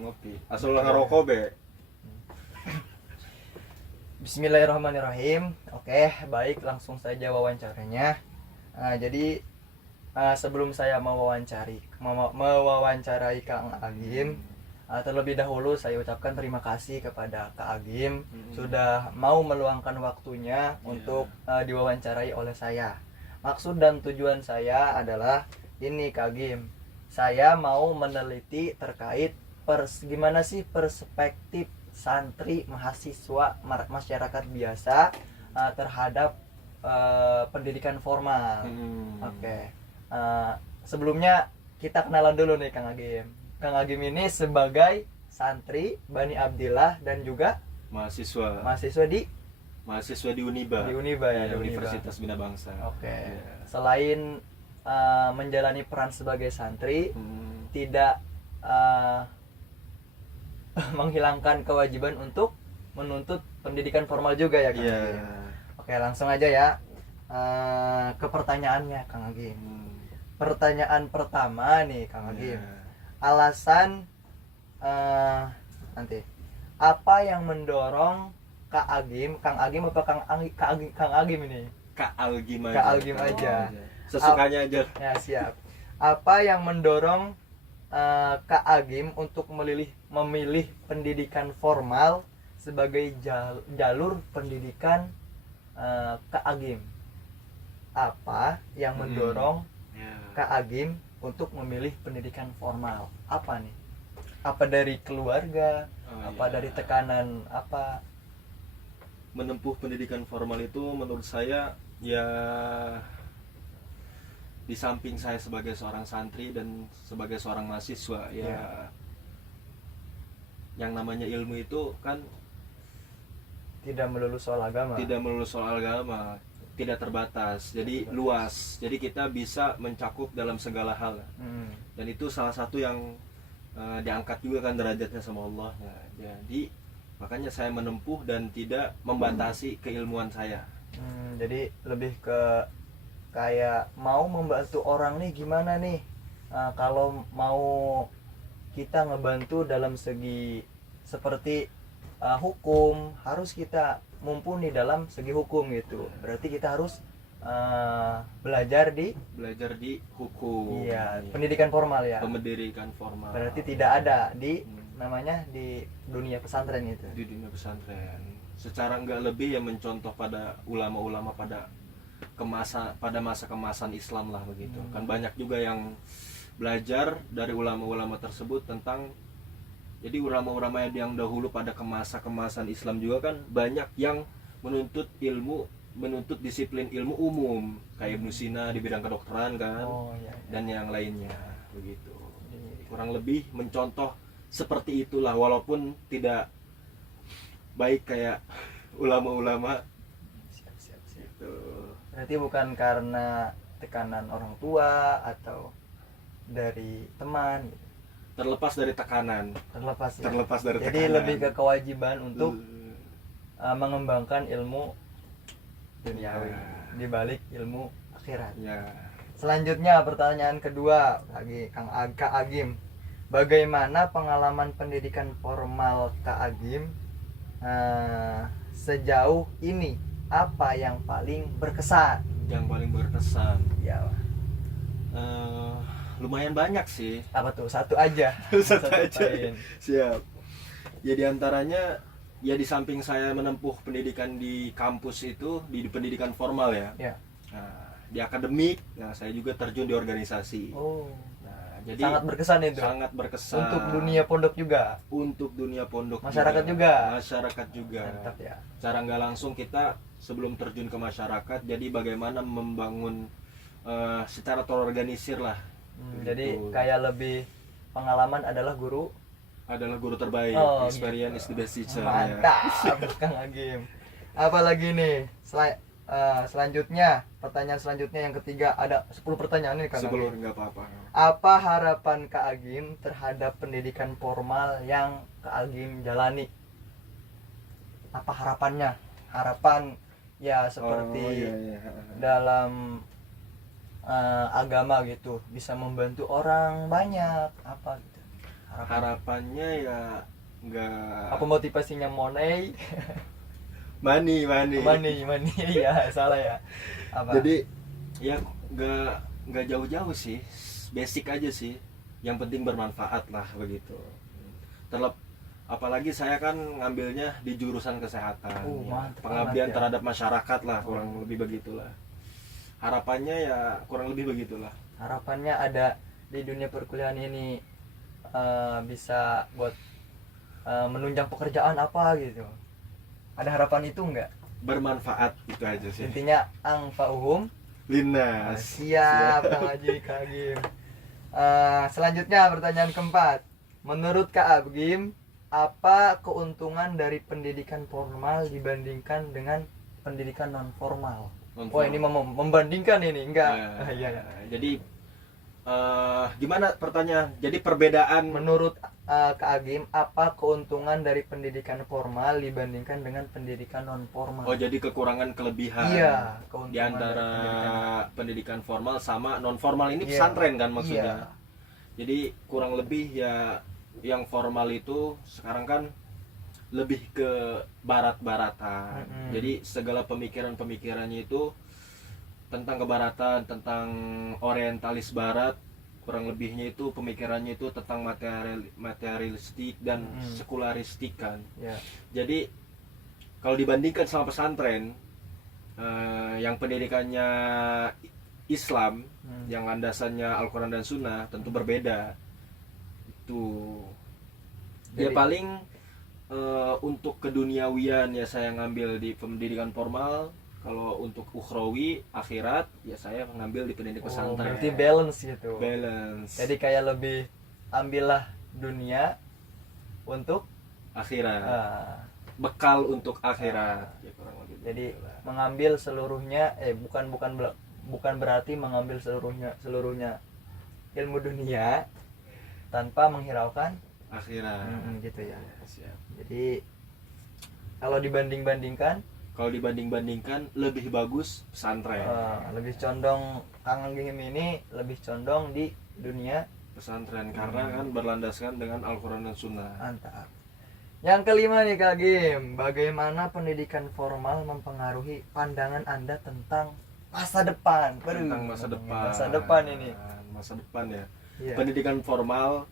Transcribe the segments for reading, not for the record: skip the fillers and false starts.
Ngopi. Asal ngerokok be. Bismillahirrahmanirrahim. Oke, baik, langsung saja wawancaranya. Jadi sebelum saya mewawancarai Kang Agim, terlebih dahulu saya ucapkan terima kasih kepada Kak Agim sudah mau meluangkan waktunya untuk diwawancarai oleh saya. Maksud dan tujuan saya adalah ini, Kak Agim. Saya mau meneliti terkait gimana sih perspektif santri, mahasiswa, masyarakat biasa terhadap pendidikan formal. Oke. Sebelumnya kita kenalan dulu nih Kang Agim. Kang Agim ini sebagai santri Bani Abdillah dan juga mahasiswa di Uniba. Di Uniba ya, di Universitas Bina Bangsa. Oke. Ya. Selain menjalani peran sebagai santri, tidak menghilangkan kewajiban untuk menuntut pendidikan formal juga ya Kang Agim. Oke, langsung aja ya ke pertanyaannya Kang Agim. Pertanyaan pertama nih Kang Agim. Alasan apa yang mendorong Kang Agim apa Kang Agim ini? Kak Agim aja. Kak Agim aja. Sesukanya aja. Ya, siap. Apa yang mendorong Kak Agim untuk memilih pendidikan formal sebagai jalur pendidikan Kak Agim? Apa yang mendorong Kak Agim untuk memilih pendidikan formal? Apa nih? Apa dari keluarga? Dari tekanan apa? Menempuh pendidikan formal itu menurut saya ya, di samping saya sebagai seorang santri dan sebagai seorang mahasiswa yang namanya ilmu itu kan tidak melulu soal agama, tidak terbatas, jadi luas, jadi kita bisa mencakup dalam segala hal. Dan itu salah satu yang diangkat juga kan derajatnya sama Allah. Jadi makanya saya menempuh dan tidak membatasi keilmuan saya. Jadi lebih ke kayak mau membantu orang nih, gimana nih kalau mau kita ngebantu dalam segi seperti hukum, harus kita mumpuni dalam segi hukum gitu. Berarti kita harus belajar di hukum. Iya, pendidikan formal ya. Pendidikan formal. Berarti tidak ada di namanya di dunia pesantren itu. Di dunia pesantren. Secara enggak lebih yang mencontoh pada ulama-ulama pada masa kemasan Islam lah begitu. Kan banyak juga yang belajar dari ulama-ulama tersebut tentang, jadi ulama-ulama yang dahulu pada kemasan Islam juga kan banyak yang menuntut disiplin ilmu umum kayak Ibnu Sina di bidang kedokteran kan. Dan yang lainnya begitu. Kurang lebih mencontoh seperti itulah, walaupun tidak baik kayak ulama-ulama. Gitu. Berarti bukan karena tekanan orang tua atau dari teman gitu. Terlepas dari tekanan. Jadi lebih ke kewajiban untuk mengembangkan ilmu duniawi di balik ilmu akhirat. Selanjutnya pertanyaan kedua lagi Kak Agim. Bagaimana pengalaman pendidikan formal Kak Agim sejauh ini? Apa yang paling berkesan? Ya. Lumayan banyak sih. Apa tuh? Satu aja. Satu aja. Siap. Ya diantaranya ya, di samping saya menempuh pendidikan di kampus itu di pendidikan formal ya. Nah, di akademik, saya juga terjun di organisasi. Jadi sangat berkesan itu. Sangat berkesan. Untuk dunia pondok juga. Masyarakat juga. Mantap ya. Cara nggak langsung kita sebelum terjun ke masyarakat, jadi bagaimana membangun secara terorganisir lah. Jadi kayak lebih pengalaman adalah guru terbaik. Experience is the best teacher. Mantap, Kang Agim. Apalagi nih? Selanjutnya, pertanyaan selanjutnya yang ketiga, ada 10 pertanyaan nih Kang Agim. Nggak apa-apa. Apa harapan Kak Agim terhadap pendidikan formal yang Kak Agim jalani? Apa harapannya? Harapan ya seperti dalam agama gitu, bisa membantu orang banyak apa gitu. Harapannya ya nggak Apa motivasinya money? money. Money. Ya, salah ya. Apa? Jadi ya nggak jauh-jauh sih, basic aja sih, yang penting bermanfaat lah begitu. Apalagi saya kan ngambilnya di jurusan kesehatan, mantap pengabdian banget ya. terhadap masyarakat lah, kurang lebih begitulah. Harapannya ya kurang lebih begitulah. Harapannya ada di dunia perkuliahan ini bisa buat menunjang pekerjaan apa gitu. Ada harapan itu enggak? Bermanfaat itu aja sih. Intinya angfa'uhum Linnas. siap Kang Haji Kak Agim. Selanjutnya pertanyaan keempat. Menurut Kak Agim, apa keuntungan dari pendidikan formal dibandingkan dengan pendidikan non formal? Wah, ini membandingkan ini enggak? Iya. Jadi gimana pertanyaan? Jadi perbedaan Menurut Kak Agim, apa keuntungan dari pendidikan formal dibandingkan dengan pendidikan non formal? Oh, jadi kekurangan kelebihan. Iya, Di antara pendidikan formal sama non formal ini Iya. pesantren kan maksudnya. Iya. Jadi kurang lebih ya yang formal itu sekarang kan lebih ke barat-baratan. Jadi segala pemikirannya itu tentang kebaratan, tentang orientalis barat, kurang lebihnya itu pemikirannya itu tentang materialistik dan sekularistik kan. Ya. Jadi kalau dibandingkan sama pesantren yang pendidikannya Islam, yang landasannya Al-Quran dan Sunnah, tentu berbeda. Itu ya Jadi- paling untuk keduniawian ya saya ngambil di pendidikan formal. Kalau untuk ukhrawi akhirat ya saya mengambil di pendidikan pesantren. Berarti balance gitu. Balance. Jadi kayak lebih ambillah dunia untuk Akhirat. ah, Bekal untuk akhirat. Ya, kurang lebih jadi begitulah. mengambil seluruhnya bukan berarti mengambil seluruhnya ilmu dunia tanpa menghiraukan Akhirat. gitu ya. Siap. Jadi kalau dibanding-bandingkan Kalau dibanding-bandingkan lebih bagus pesantren. lebih condong Kang Agim ini lebih condong di dunia. Pesantren karena kan berlandaskan dengan Al-Quran dan Sunnah. Mantap. Yang kelima nih Kak Agim, bagaimana pendidikan formal mempengaruhi pandangan Anda tentang masa depan? Tentang masa depan. Masa depan ini. Masa depan ya. Iya. Pendidikan formal,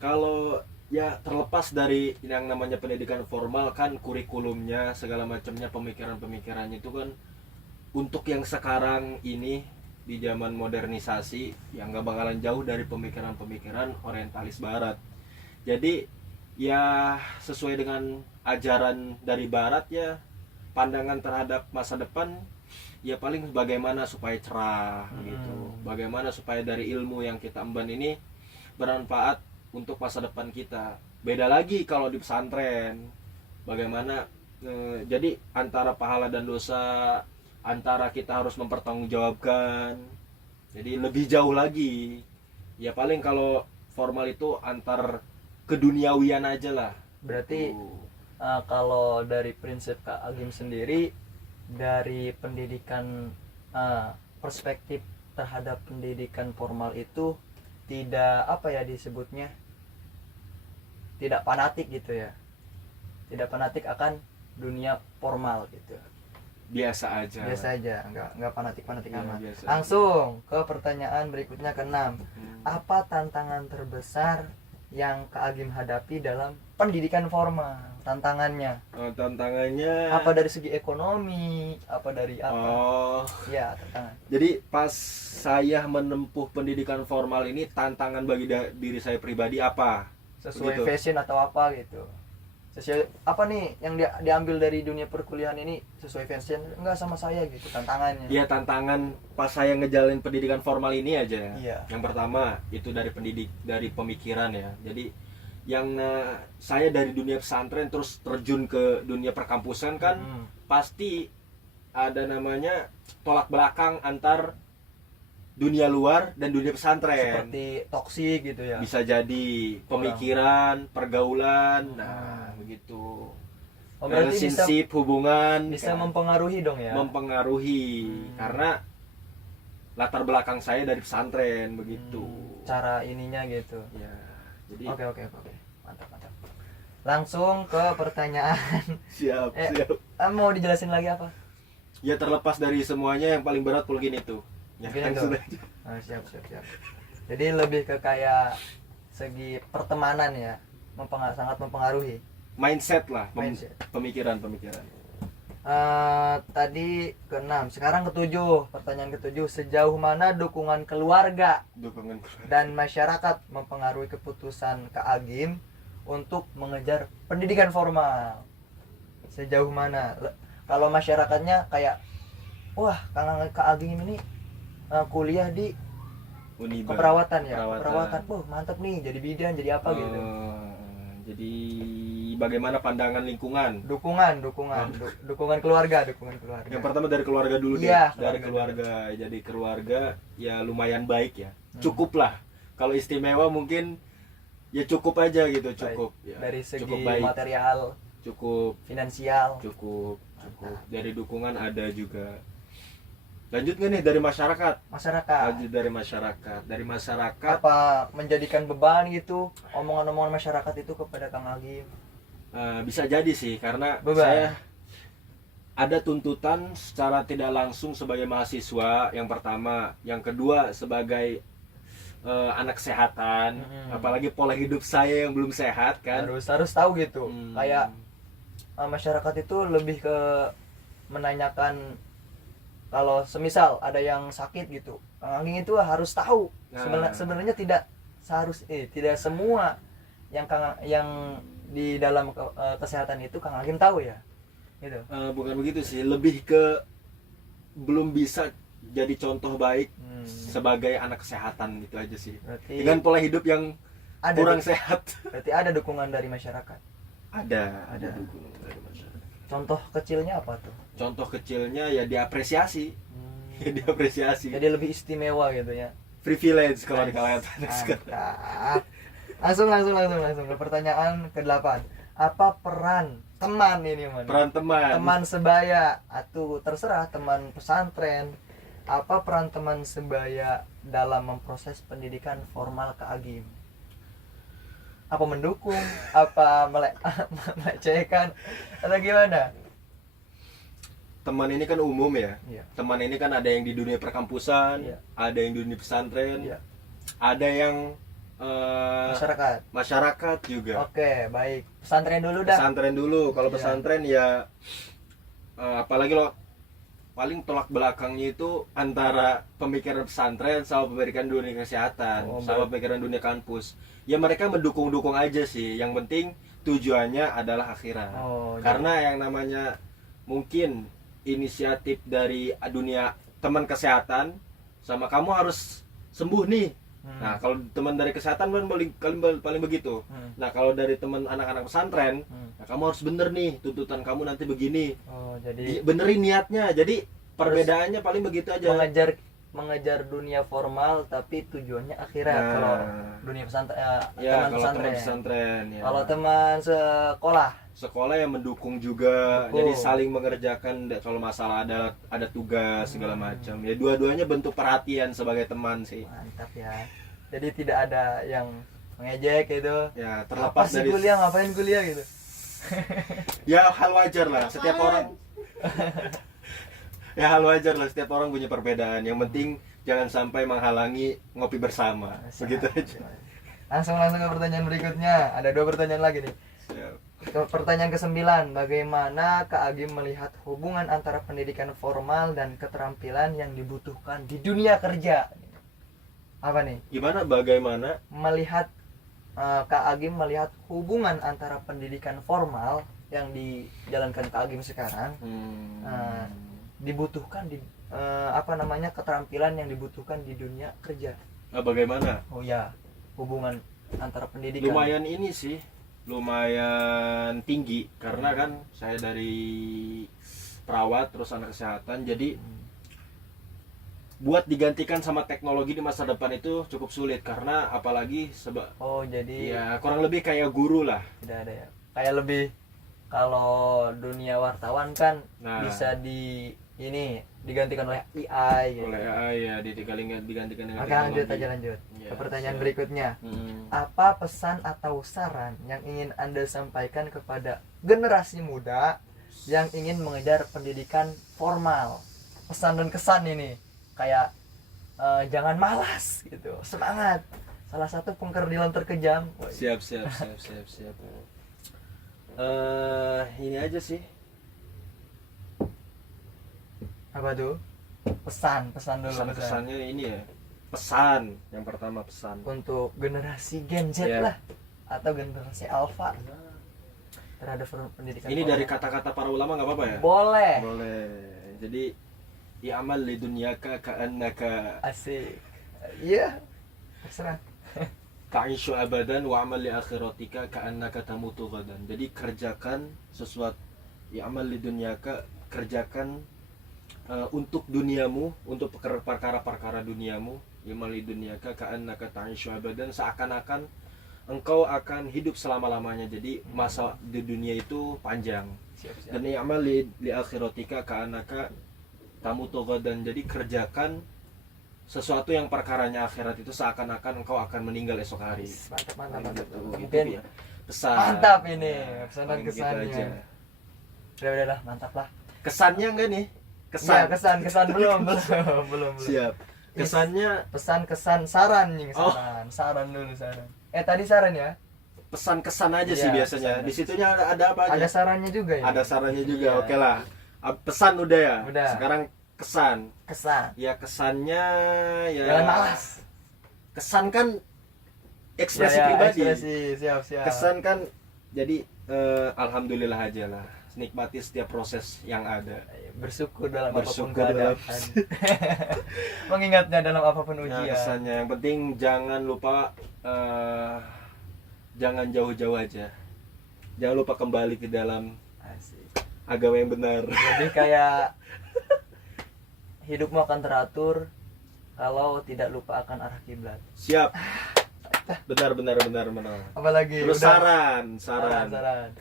kalau ya terlepas dari yang namanya pendidikan formal kan kurikulumnya segala macamnya, pemikirannya itu kan untuk yang sekarang ini di zaman modernisasi yang gak bakalan jauh dari pemikiran orientalis barat. Jadi ya sesuai dengan ajaran dari barat ya, pandangan terhadap masa depan ya paling bagaimana supaya cerah gitu, bagaimana supaya dari ilmu yang kita emban ini bermanfaat untuk masa depan kita. Beda lagi kalau di pesantren, bagaimana jadi antara pahala dan dosa, antara kita harus mempertanggungjawabkan, jadi lebih jauh lagi. Ya paling kalau formal itu antar keduniawian aja lah. Berarti kalau dari prinsip Kak Agim sendiri, dari pendidikan perspektif terhadap pendidikan formal itu tidak apa ya disebutnya, tidak fanatik gitu ya, tidak fanatik akan dunia formal gitu, Biasa aja. nggak fanatik Ya, amat. biasa Langsung ke pertanyaan berikutnya ke-6. Apa tantangan terbesar yang Kak Agim hadapi dalam pendidikan formal? Tantangannya Tantangannya apa dari segi ekonomi, apa dari apa? Oh, Ya, tantangan. jadi pas saya menempuh pendidikan formal ini, tantangan bagi diri saya pribadi apa? Sesuai Begitu. fashion atau apa gitu. Sesuai apa nih yang diambil dari dunia perkuliahan ini, sesuai fashion enggak sama saya gitu tantangannya. Ya tantangan pas saya ngejalanin pendidikan formal ini aja. Iya. Yang pertama itu dari pemikiran ya. Jadi yang saya dari dunia pesantren terus terjun ke dunia perkampusan kan pasti ada namanya tolak belakang antar dunia luar dan dunia pesantren. Seperti toksik gitu ya. Bisa jadi pemikiran, pergaulan, nah begitu. Oh, berarti Relationship, hubungan bisa kan, mempengaruhi dong ya. mempengaruhi karena latar belakang saya dari pesantren begitu. Cara ininya gitu. Ya. Jadi Oke. Mantap. Langsung ke pertanyaan. siap. Mau dijelasin lagi apa? Ya terlepas dari semuanya yang paling berat mungkin itu. Ya Mungkin langsung itu. aja. Siap. Jadi lebih ke kayak segi pertemanan ya, sangat mempengaruhi. Mindset lah, Mindset. pemikiran. Tadi ke-6, sekarang ke-7. Pertanyaan ke-7, sejauh mana dukungan keluarga Dukungan keluarga. dan masyarakat mempengaruhi keputusan Kak Agim untuk mengejar pendidikan formal? Sejauh mana? Kalau masyarakatnya kayak, wah, Kak Agim ini kuliah di Uniba. keperawatan ya, keperawatan, mantap nih, jadi bidan, jadi apa gitu. Jadi bagaimana pandangan lingkungan? Dukungan keluarga. Yang pertama dari keluarga dulu deh. Iya, Dari keluarga. Jadi keluarga ya lumayan baik ya. Cukup lah. Kalau istimewa mungkin ya cukup aja gitu, cukup. Ya, dari segi cukup baik. material, Cukup, finansial. cukup. Dari dukungan ada juga. Lanjut nggak nih dari masyarakat? Lanjut dari masyarakat. Apa menjadikan beban gitu omongan-omongan masyarakat itu kepada Kang Agim? Bisa jadi sih, karena Beban. saya ada tuntutan secara tidak langsung sebagai mahasiswa yang pertama, yang kedua sebagai anak kesehatan, apalagi pola hidup saya yang belum sehat kan. Harus tahu gitu. Kayak masyarakat itu lebih ke menanyakan kalau semisal ada yang sakit gitu, Kang Agim itu harus tahu. Sebenarnya tidak semua yang di dalam kesehatan itu Kang Agim tahu ya, gitu. Bukan begitu sih, lebih ke belum bisa jadi contoh baik sebagai anak kesehatan, gitu aja sih. Berarti dengan pola hidup yang kurang sehat. Berarti ada dukungan dari masyarakat. Ada dukungan dari masyarakat. Contoh kecilnya apa tuh? Contoh kecilnya ya diapresiasi. Ya diapresiasi. Jadi lebih istimewa gitu ya. Privilege kalau di kalangan Mantap. Langsung ke pertanyaan ke-8. Apa peran teman ini, Man? Peran teman. Teman sebaya atau terserah teman pesantren. Apa peran teman sebaya dalam memproses pendidikan formal Kak Agim? Apa mendukung? Apa melecehkan? Atau gimana? Teman ini kan umum ya. Iya. Teman ini kan ada yang di dunia perkampusan, Iya. ada yang di dunia pesantren, Iya. ada yang masyarakat juga. Oke, baik. Pesantren dulu dah. Pesantren dulu. Kalau Iya. pesantren ya apalagi lo paling tolak belakangnya itu antara pemikiran pesantren sama pemikiran dunia kesehatan, sama pemikiran dunia kampus. Ya mereka mendukung-dukung aja sih. Yang penting tujuannya adalah akhirat. Karena yang namanya mungkin inisiatif dari dunia teman kesehatan sama kamu harus sembuh nih. Nah, kalau teman dari kesehatan kan paling begitu. Nah, kalau dari teman anak-anak pesantren, nah, kamu harus bener nih, tuntutan kamu nanti begini. Jadi benerin niatnya. Jadi perbedaannya paling begitu aja. Mengejar dunia formal tapi tujuannya akhirat. Nah, kalau dunia pesantren ya, teman kalau pesantren ya. Kalau teman sekolah yang mendukung juga. Jadi saling mengerjakan kalau masalah ada tugas segala macam. Ya dua-duanya bentuk perhatian sebagai teman sih. Mantap ya. Jadi tidak ada yang mengejek gitu. Ya terlepas dari kuliah, ngapain kuliah gitu. Ya hal wajar lah setiap orang. Ya hal wajar lah, setiap orang punya perbedaan. Yang penting jangan sampai menghalangi ngopi bersama. Begitu aja. Langsung ke pertanyaan berikutnya. Ada 2 pertanyaan lagi nih. Pertanyaan ke-9, bagaimana Kak Agim melihat hubungan antara pendidikan formal dan keterampilan yang dibutuhkan di dunia kerja? Apa nih? Bagaimana melihat Kak Agim melihat hubungan antara pendidikan formal yang dijalankan Kak Agim sekarang dibutuhkan di keterampilan yang dibutuhkan di dunia kerja. Bagaimana? Hubungan antara pendidikan. Lumayan tinggi karena kan saya dari perawat terus anak kesehatan, jadi buat digantikan sama teknologi di masa depan itu cukup sulit karena apalagi jadi ya kurang lebih kayak guru lah. Tidak ada ya. Kayak lebih kalau dunia wartawan kan bisa digantikan oleh AI gitu. Oleh AI ya, digantikan dengan Oke, lanjut teknologi. aja lanjut Ya, ke pertanyaan siap. berikutnya. Hmm. Apa pesan atau saran yang ingin Anda sampaikan kepada generasi muda yang ingin mengejar pendidikan formal? Pesan dan kesan ini kayak jangan malas gitu, semangat. Salah satu pengkerdilan terkejam. Woi, Siap. Ini aja sih. apa tuh? Pesan dulu. Pesan-pesannya ini ya. Pesan, yang pertama pesan. Untuk generasi Gen Z Ya. lah atau generasi Alpha terhadap pendidikan Ini formal. dari kata-kata para ulama nggak apa-apa ya? Boleh. Boleh. Jadi i'amal li dunyaka ka'annaka Asik. Iya. Terserah. ta'ishu abadan wa'amal li akhiratika ka'annaka tamutu ghadan. Jadi kerjakan sesuatu, i'amal li dunyaka, kerjakan untuk duniamu, untuk perkara-perkara duniamu, i'amal li dunyaka ka'annaka ta'ishu abadan, seakan-akan engkau akan hidup selama-lamanya. Jadi masa di dunia itu panjang. Siap. Dan i'amal li akhiratika ka'annaka tamutu ghadan. Jadi kerjakan sesuatu yang perkaranya akhirat itu seakan-akan engkau akan meninggal esok hari. Mantap. Gitu, Mungkin ya. Pesan. mantap ini, pesan dan paling gitu kesannya. aja. Udah, mantap lah. Kesannya enggak nih? Iya, kesan belum. Siap. Kesannya Kesan saran nih, Oh. saran dulu. Tadi saran ya. pesan kesan aja sih Iya, biasanya. pesan. Di situnya ada apa aja? Ada sarannya juga ya. Ada sarannya juga. Iya. Oke lah. Pesan udah ya. Udah. Sekarang kesan. Kesan. Ya kesannya ya. Jangan malas. Kesan kan ekspresi Ya, pribadi. Ekspresi, siap. Kesan kan jadi alhamdulillah aja lah. Nikmati setiap proses yang ada. Bersyukur dalam Bersyukur apapun keadaan. Mengingatnya dalam apapun Nah, ujian. kesannya yang penting jangan lupa jangan jauh-jauh aja. Jangan lupa kembali ke dalam Asik. agama yang benar. Lebih kayak hidupmu akan teratur kalau tidak lupa akan arah kiblat. Siap. Benar. Apalagi Terus udah. saran.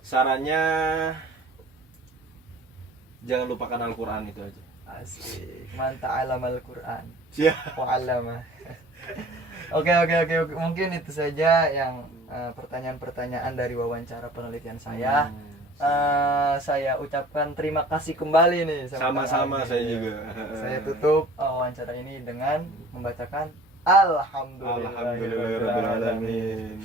Sarannya jangan lupakan Al-Qur'an itu aja. Asik. Mantap alam Al-Qur'an. Siap. Wa alama. Oke. Mungkin itu saja yang pertanyaan-pertanyaan dari wawancara penelitian saya. Saya ucapkan terima kasih kembali nih Sama-sama Kang saya Agi. juga. Saya tutup wawancara ini dengan membacakan Alhamdulillahirabbil alamin. Alhamdulillahirabbil alamin.